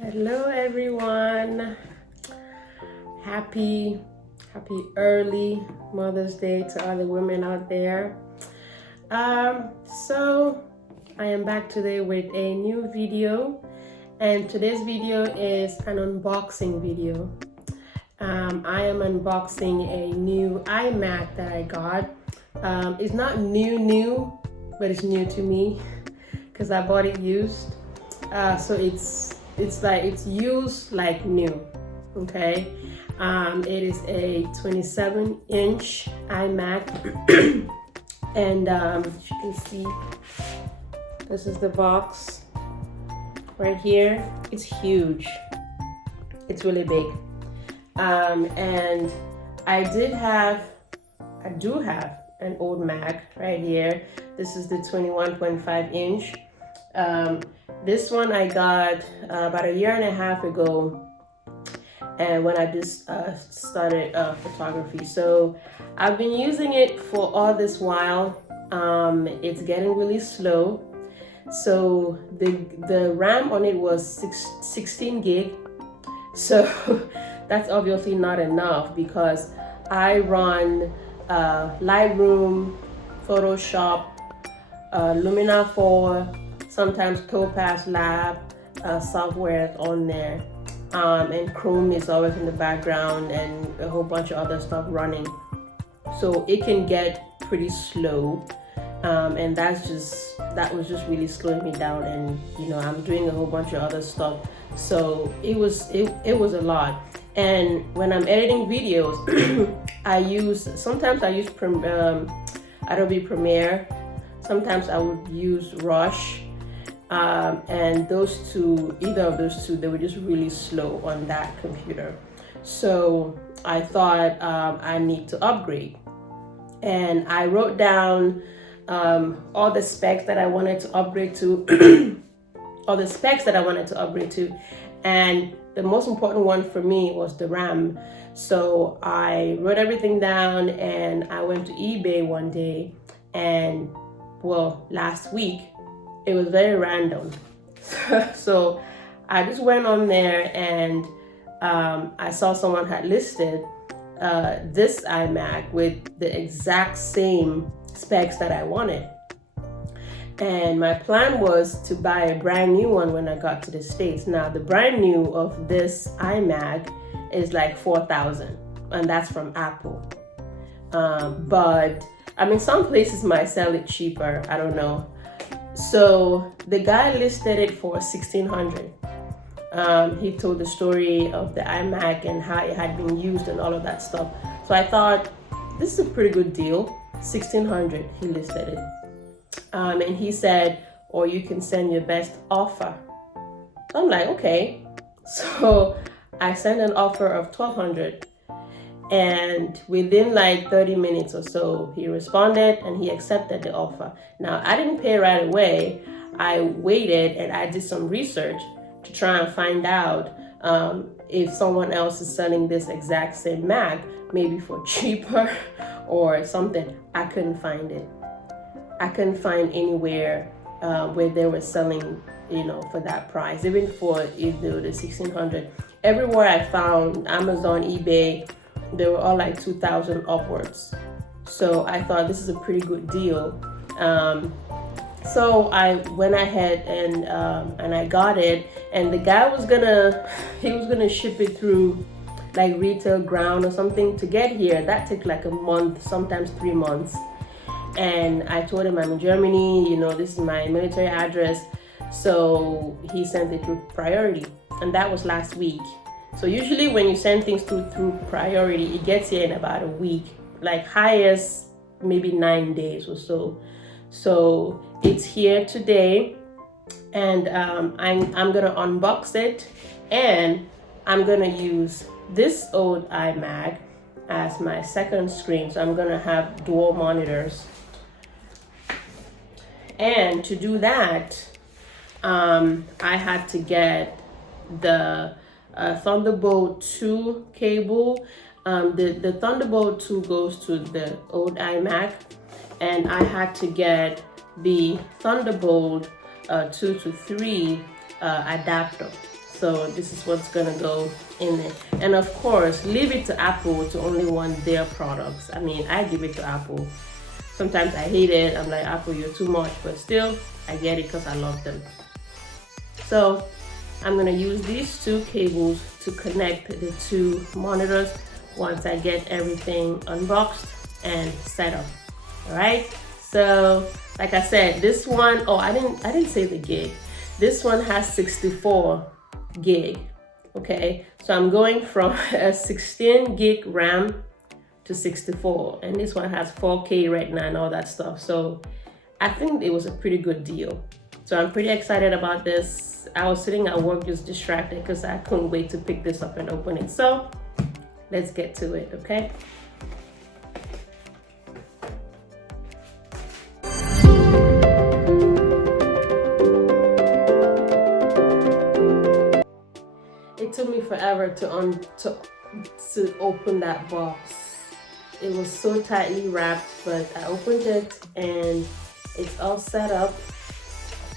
Hello everyone. Happy early Mother's Day to all the women out there. So I am back today with a new video, and today's video is an unboxing video. I am unboxing a new iMac that I got. It's not new, but it's new to me because I bought it used. So it's used like new. Okay. It is a 27-inch iMac, and as you can see, this is the box right here. It's huge. It's really big. And I do have an old Mac right here. This is the 21.5 inch. This one I got about a year and a half ago, and when I just started photography. So I've been using it for all this while. It's getting really slow. So the RAM on it was 16 gig. So that's obviously not enough because I run Lightroom, Photoshop, Lumina 4, sometimes Topaz Lab software on there. And Chrome is always in the background and a whole bunch of other stuff running. So it can get pretty slow. And that was just really slowing me down, and I'm doing a whole bunch of other stuff. So it was a lot. And when I'm editing videos, sometimes I use Adobe Premiere, sometimes I would use Rush. And either of those two, they were just really slow on that computer. So I thought I need to upgrade. And I wrote down all the specs that I wanted to upgrade to, and the most important one for me was the RAM. So I wrote everything down, and I went to eBay one day, and last week, it was very random. So I just went on there, and I saw someone had listed this iMac with the exact same specs that I wanted. And my plan was to buy a brand new one when I got to the States. Now, the brand new of this iMac is like $4,000, and that's from Apple. But I mean, some places might sell it cheaper. I don't know. So the guy listed it for $1,600. He told the story of the iMac and how it had been used and all of that stuff. So I thought, this is a pretty good deal. $1,600, he listed it. And he said, or you can send your best offer. I'm like, okay. So I sent an offer of $1,200. And within like 30 minutes or so, he responded and he accepted the offer. Now, I didn't pay right away. I waited and I did some research to try and find out if someone else is selling this exact same Mac, maybe for cheaper or something. I couldn't find it. I couldn't find anywhere where they were selling, for that price, even for the $1,600. Everywhere I found, Amazon, eBay, they were all like $2,000 upwards. So I thought this is a pretty good deal. So I went ahead and I got it, and the guy was gonna ship it through like retail ground or something to get here. That took like a month, sometimes 3 months. And I told him I'm in Germany, this is my military address. So he sent it through priority, and that was last week. So usually when you send things through priority, it gets here in about a week, like highest maybe 9 days or so. So it's here today, and I'm gonna unbox it, and I'm gonna use this old iMac as my second screen. So I'm gonna have dual monitors. And to do that, I had to get the Thunderbolt 2 cable. The Thunderbolt 2 goes to the old iMac, and I had to get the Thunderbolt 2 to 3 adapter. So this is what's gonna go in it. And of course, leave it to Apple to only want their products. I mean, I give it to Apple. Sometimes I hate it. I'm like, Apple, you're too much, but still, I get it because I love them. So I'm gonna use these two cables to connect the two monitors once I get everything unboxed and set up. All right. So like I said, this one, oh, I didn't say the gig. This one has 64 gig. Okay. So I'm going from a 16 gig RAM to 64, and this one has 4K Retina and all that stuff. So I think it was a pretty good deal. So I'm pretty excited about this. I was sitting at work just distracted because I couldn't wait to pick this up and open it. So let's get to it, okay? It took me forever to open that box. It was so tightly wrapped, but I opened it and it's all set up.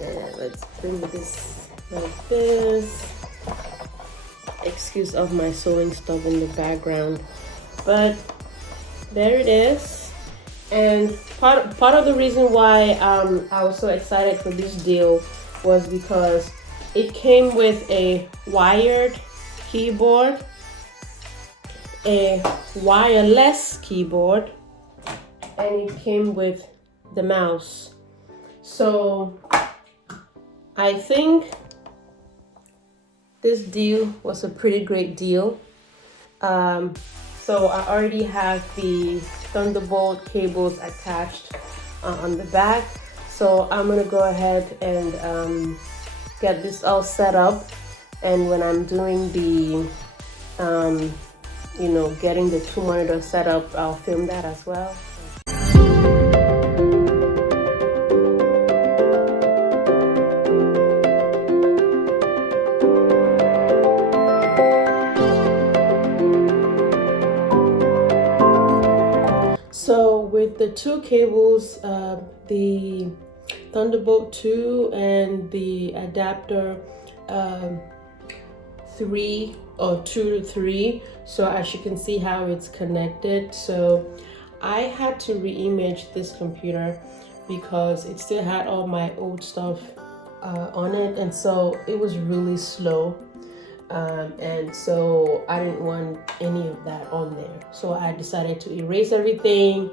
And let's bring this like this. Excuse of my sewing stuff in the background, but there it is. And part of the reason why I was so excited for this deal was because it came with a wired keyboard, a wireless keyboard, and it came with the mouse. So I think this deal was a pretty great deal. So I already have the Thunderbolt cables attached on the back. So I'm gonna go ahead and get this all set up. And when I'm doing the, getting the two monitors set up, I'll film that as well. So with the two cables, the Thunderbolt 2 and the adapter 3 or 2 to 3, so as you can see how it's connected. So I had to re-image this computer because it still had all my old stuff on it, and so it was really slow. And so I didn't want any of that on there. So I decided to erase everything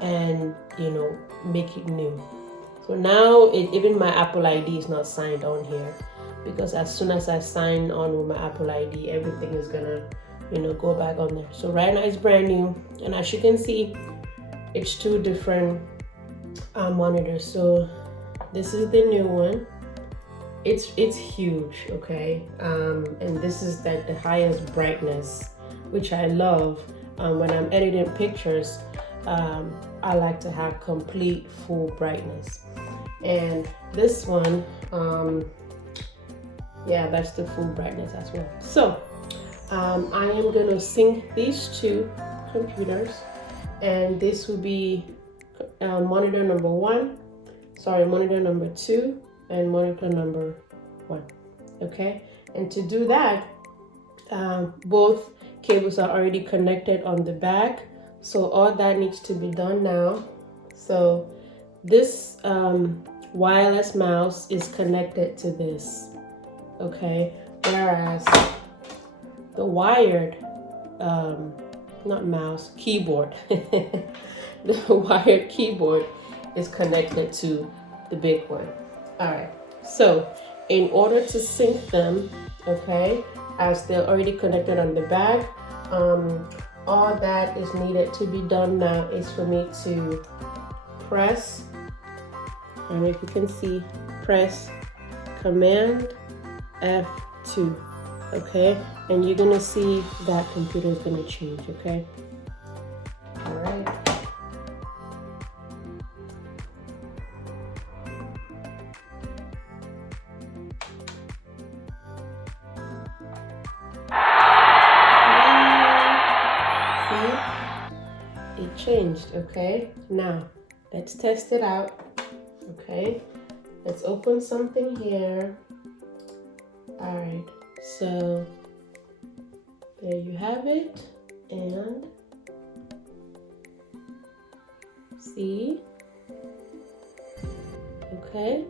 and, make it new. So now even my Apple ID is not signed on here, because as soon as I sign on with my Apple ID, everything is gonna, go back on there. So right now it's brand new. And as you can see, it's two different monitors. So this is the new one. It's huge, okay, and this is the highest brightness, which I love. When I'm editing pictures, I like to have complete full brightness. And this one, that's the full brightness as well. So I am gonna sync these two computers, and this will be monitor number 2 and monitor number 1. Okay, and to do that, both cables are already connected on the back, so all that needs to be done now. So this wireless mouse is connected to this, okay, whereas the wired keyboard the wired keyboard is connected to the big one. All right, so in order to sync them, okay, as they're already connected on the back, all that is needed to be done now is for me to press, and if you can see, press Command F2, okay, and you're gonna see that computer is gonna change, okay. All right. It changed, okay? Now, let's test it out, okay? Let's open something here. All right, So there you have it. And see, okay,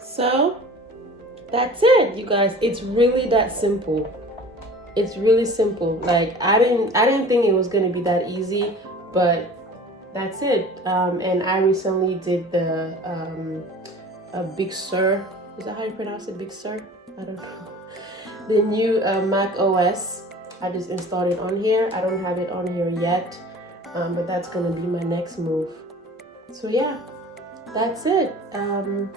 so that's it, you guys. It's really that simple. It's really simple. Like I didn't think it was gonna be that easy, but that's it. And I recently did the Big Sur. Is that how you pronounce it? Big Sur? I don't know. The new Mac OS. I just installed it on here. I don't have it on here yet, but that's gonna be my next move. So yeah, that's it. And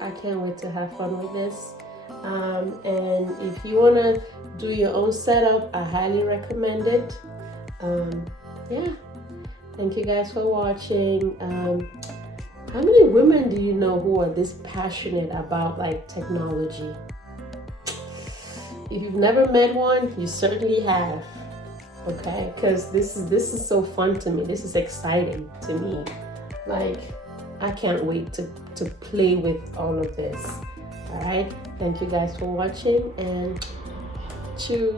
I can't wait to have fun with this. And if you wanna do your own setup, I highly recommend it. Yeah. Thank you guys for watching. How many women do you know who are this passionate about like technology? If you've never met one, you certainly have. Okay, because this is so fun to me. This is exciting to me. Like I can't wait to play with all of this. All right. Thank you guys for watching and cheers.